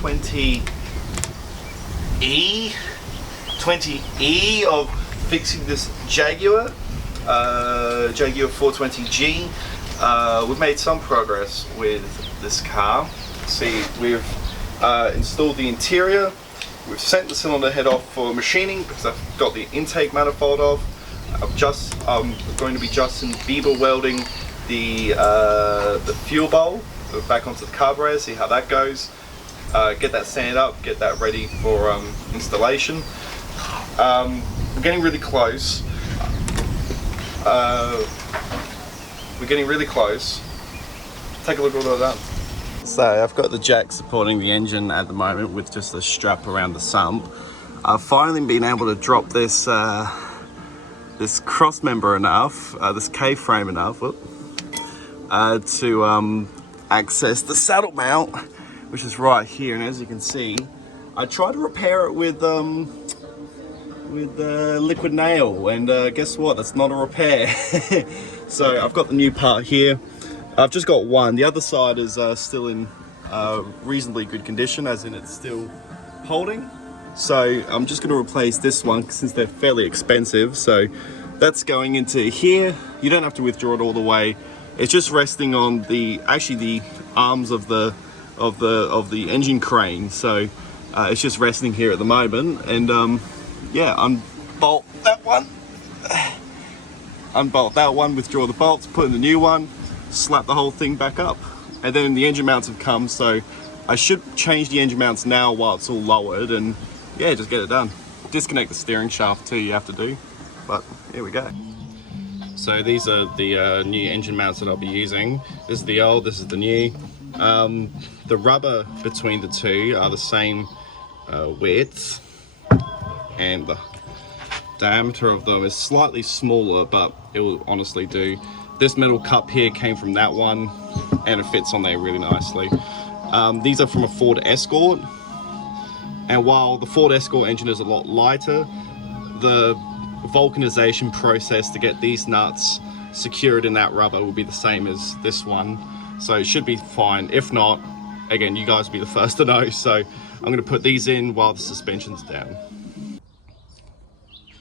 20E of fixing this Jaguar, Jaguar 420G. We've made some progress with this car. See, we've installed the interior. We've sent the cylinder head off for machining because I've got the intake manifold off. I'm going to be Justin Bieber welding the fuel bowl back onto the carburetor, see how that goes. Get that sanded up, get that ready for installation. We're getting really close. We're getting really close. Take a look at what I've done. So I've got the jack supporting the engine at the moment with just a strap around the sump. I've finally been able to drop this this cross member enough, this K-frame enough, to access the saddle mount, which is right here. And as you can see, I tried to repair it with liquid nail, and guess what? It's not a repair. So I've got the new part here. I've just got one. The other side is still in reasonably good condition, as in it's still holding. So I'm just going to replace this one since they're fairly expensive. So that's going into here. You don't have to withdraw it all the way. It's just resting on the arms of the engine crane. So it's just resting here at the moment. And yeah, unbolt that one. Unbolt that one, withdraw the bolts, put in the new one, slap the whole thing back up. And then the engine mounts have come, so I should change the engine mounts now while it's all lowered, and yeah, just get it done. Disconnect the steering shaft too, you have to do, but here we go. So these are the new engine mounts that I'll be using. This is the old, this is the new. The rubber between the two are the same width, and the diameter of them is slightly smaller, but it will honestly do. This metal cup here came from that one, and it fits on there really nicely. These are from a Ford Escort, and while the Ford Escort engine is a lot lighter, the vulcanization process to get these nuts secured in that rubber will be the same as this one, so it should be fine. If not, again, you guys will be the first to know. So I'm going to put these in while the suspension's down.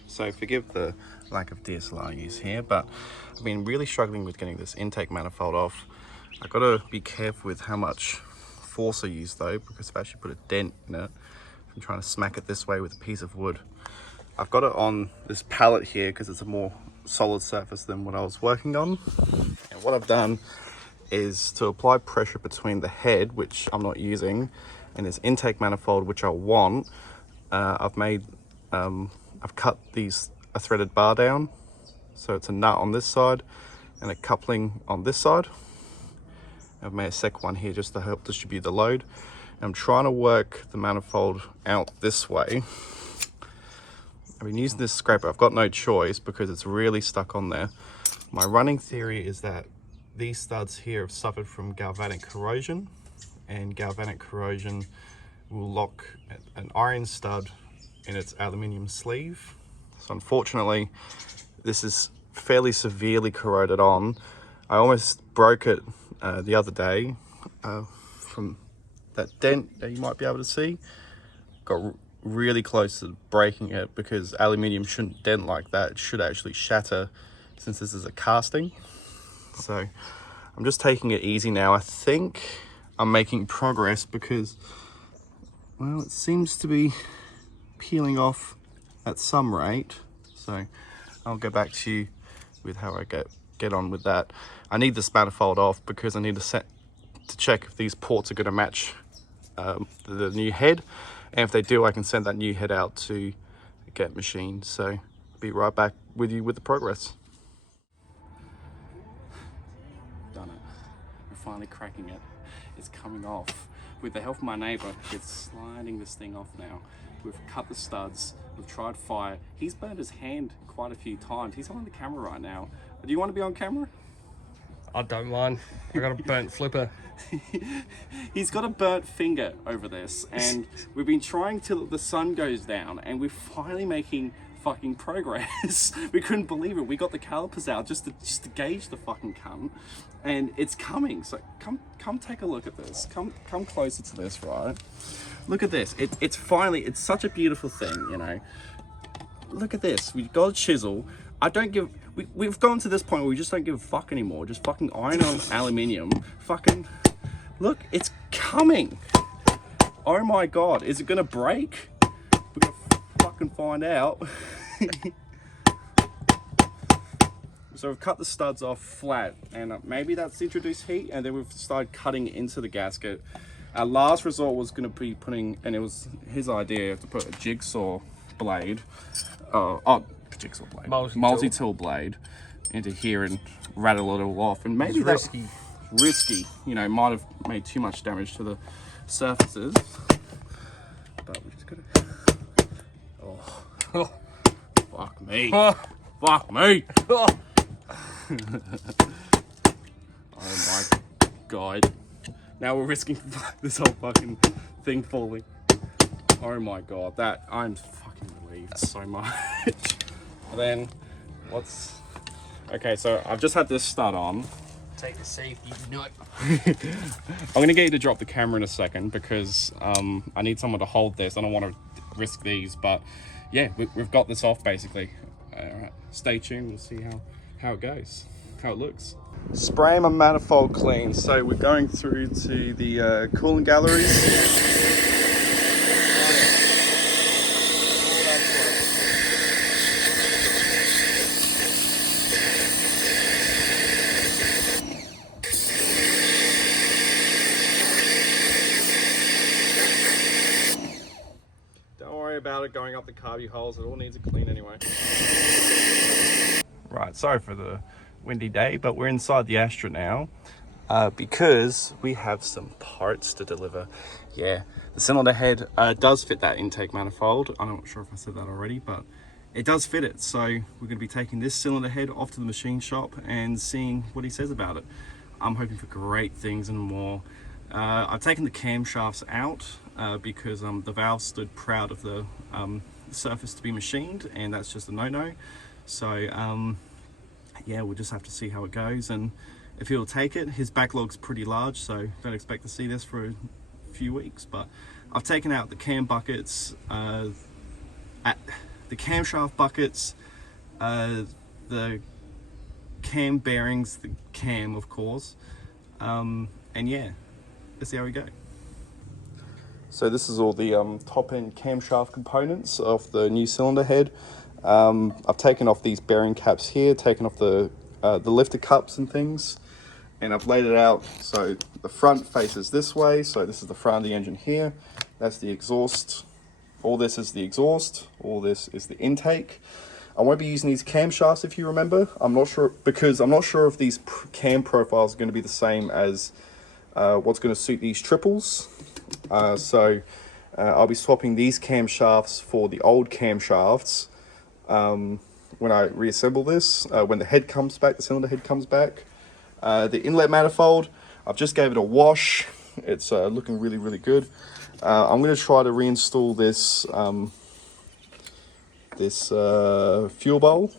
So forgive the lack of DSLR use here, but I've been really struggling with getting this intake manifold off. I've got to be careful with how much force I use though, because I've actually put a dent in it. I'm trying to smack it this way with a piece of wood. I've got it on this pallet here because it's a more solid surface than what I was working on. And what I've done is to apply pressure between the head, which I'm not using, and this intake manifold, which I want. I've cut a threaded bar down, so it's a nut on this side and a coupling on this side. I've made a second one here just to help distribute the load. I'm trying to work the manifold out this way. I've been using this scraper. I've got no choice because it's really stuck on there. My running theory is that these studs here have suffered from galvanic corrosion, and galvanic corrosion will lock an iron stud in its aluminium sleeve. So unfortunately, this is fairly severely corroded on. I almost broke it the other day from that dent that you might be able to see. Got really close to breaking it because aluminium shouldn't dent like that. It should actually shatter since this is a casting. So I'm just taking it easy now. I think I'm making progress because, well, it seems to be peeling off at some rate. So I'll go back to you with how I get on with that. I need this manifold off because I need to check if these ports are going to match the new head, and if they do, I can send that new head out to get machined. So I'll be right back with you with the progress. Done it. We're finally cracking it. It's coming off. With the help of my neighbor, it's sliding this thing off now. We've cut the studs, we've tried fire. He's burned his hand quite a few times. He's on the camera right now. Do you want to be on camera? I don't mind. I got a burnt flipper. He's got a burnt finger over this, and we've been trying till the sun goes down, and we're finally making fucking progress. We couldn't believe it. We got the calipers out just to gauge the fucking cunt, and it's coming. So come take a look at this. Come closer to this, right? Look at this. It's finally, it's such a beautiful thing, you know. Look at this. We've got a chisel. We've gone to this point where we just don't give a fuck anymore. Just fucking iron on aluminium. Fucking, look, it's coming. Oh my God, is it gonna break? We're gonna fucking find out. So we've cut the studs off flat, and maybe that's introduced heat, and then we've started cutting into the gasket. Our last resort was gonna be putting, and it was his idea, to put a jigsaw blade, multi-tool blade into here and rattle it all off, and maybe that's risky, you know, might have made too much damage to the surfaces, but we just gotta, oh, fuck me, fuck me. Oh my God, now we're risking this whole fucking thing falling. Oh my God, that, I'm fucking relieved so much. And then, okay, so I've just had this stud on. Take the safety nut. I'm gonna get you to drop the camera in a second because I need someone to hold this. I don't want to risk these, but yeah, we've got this off basically. Alright, stay tuned, we'll see how it goes, how it looks. Spray my manifold clean. So we're going through to the coolant galleries. About it going up the carbby holes, it all needs a clean anyway. Right, sorry for the windy day, but we're inside the Astra now because we have some parts to deliver. Yeah, the cylinder head does fit that intake manifold. I'm not sure if I said that already, but it does fit it. So we're going to be taking this cylinder head off to the machine shop and seeing what he says about it. I'm hoping for great things and more. I've taken the camshafts out because the valve stood proud of the surface to be machined, and that's just a no-no. So yeah, we'll just have to see how it goes, and if he'll take it. His backlog's pretty large, so don't expect to see this for a few weeks. But I've taken out the cam buckets, the camshaft buckets, the cam bearings, the cam of course, and yeah, let's see how we go. So this is all the top end camshaft components of the new cylinder head. I've taken off these bearing caps here, taken off the lifter cups and things, and I've laid it out so the front faces this way. So this is the front of the engine here. That's the exhaust. All this is the exhaust. All this is the intake. I won't be using these camshafts, if you remember. I'm not sure, because I'm not sure if these cam profiles are going to be the same as what's going to suit these triples. So I'll be swapping these camshafts for the old camshafts when I reassemble this, when the head comes back, the cylinder head comes back. The inlet manifold, I've just gave it a wash. It's looking really, really good. I'm going to try to reinstall this fuel bowl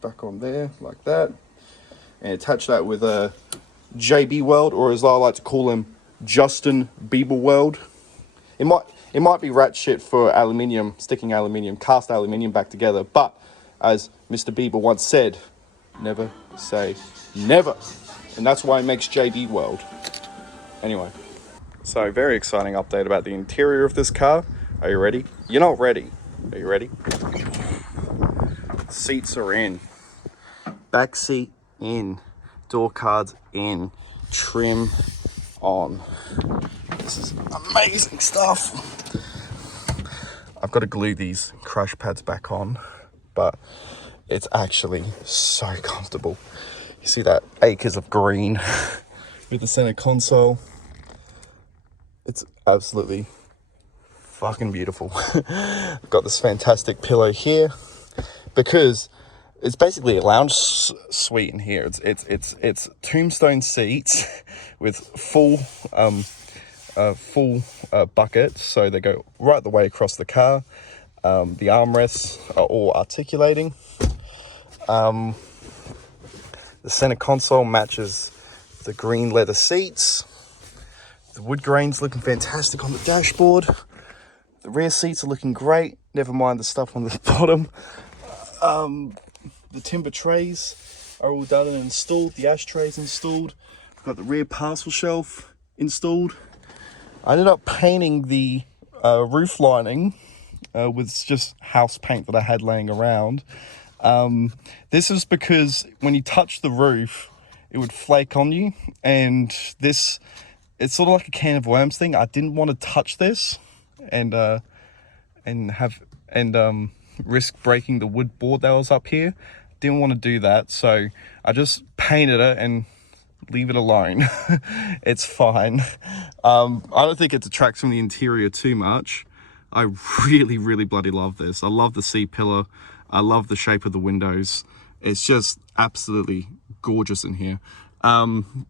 back on there like that, and attach that with a JB weld, or as I like to call him, Justin Bieber weld. It might be rat shit for aluminium, sticking aluminium, cast aluminium back together, but as Mr. Bieber once said, never say never, and that's why it makes JB weld. Anyway, so very exciting update about the interior of this car. Are you ready? You're not ready. Are you ready? Seats are in, back seat in, door cards in, trim on. This is amazing stuff. I've got to glue these crash pads back on, but it's actually so comfortable. You see that acres of green with the center console. It's absolutely fucking beautiful. I've got this fantastic pillow here because it's basically a lounge suite in here. It's tombstone seats with full bucket, so they go right the way across the car. The armrests are all articulating. The center console matches the green leather seats. The wood grain's looking fantastic on the dashboard. The rear seats are looking great. Never mind the stuff on the bottom. The timber trays are all done and installed. The ashtrays installed. I've got the rear parcel shelf installed. I ended up painting the roof lining with just house paint that I had laying around. This is because when you touch the roof, it would flake on you, and this, it's sort of like a can of worms thing. I didn't want to touch this and risk breaking the wood board that was up here. Didn't want to do that, so I just painted it and leave it alone. It's fine. I don't think it detracts from the interior too much. I really bloody love this. I love the C-pillar. I love the shape of the windows. It's just absolutely gorgeous in here.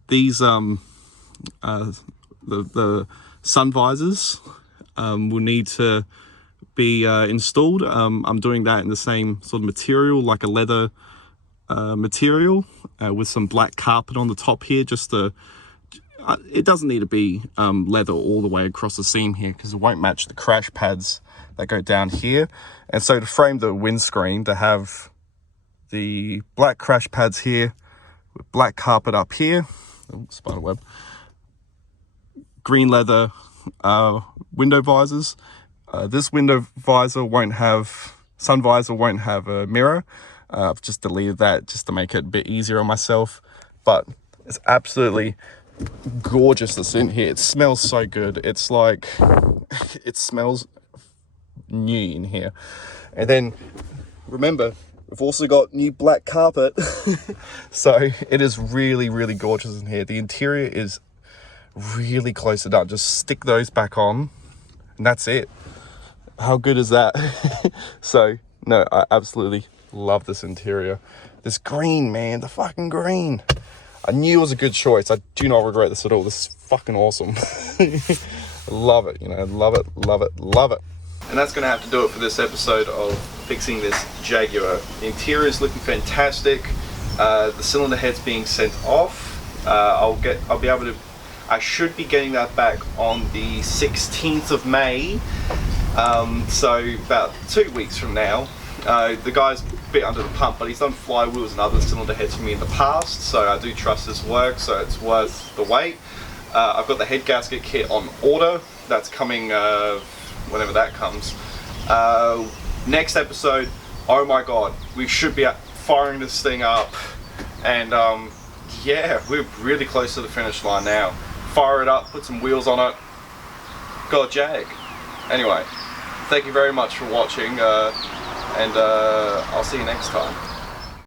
These the sun visors will need to be installed. I'm doing that in the same sort of material, like a leather material, with some black carpet on the top here, just to it doesn't need to be leather all the way across the seam here, because it won't match the crash pads that go down here. And so to frame the windscreen, to have the black crash pads here with black carpet up here, spider web, green leather window visors. This window visor won't have, sun visor won't have a mirror. I've just deleted that just to make it a bit easier on myself, but it's absolutely gorgeous that's in here. It smells so good. It's like, it smells new in here. And then remember, we've also got new black carpet. So it is really gorgeous in here. The interior is really close to done. Just stick those back on and that's it. How good is that? So no, I absolutely love this interior. This green, man, the fucking green. I knew it was a good choice. I do not regret this at all. This is fucking awesome. Love it, you know, love it. And that's gonna have to do it for this episode of fixing this Jaguar. The interior is looking fantastic. The cylinder head's being sent off. I should be getting that back on the 16th of May. So about 2 weeks from now. The guy's a bit under the pump, but he's done flywheels and other cylinder heads for me in the past, so I do trust his work, so it's worth the wait. I've got the head gasket kit on order. That's coming whenever that comes. Next episode, oh my god, we should be firing this thing up, and yeah, we're really close to the finish line now. Fire it up, put some wheels on it, got a Jag. Anyway, thank you very much for watching, and I'll see you next time.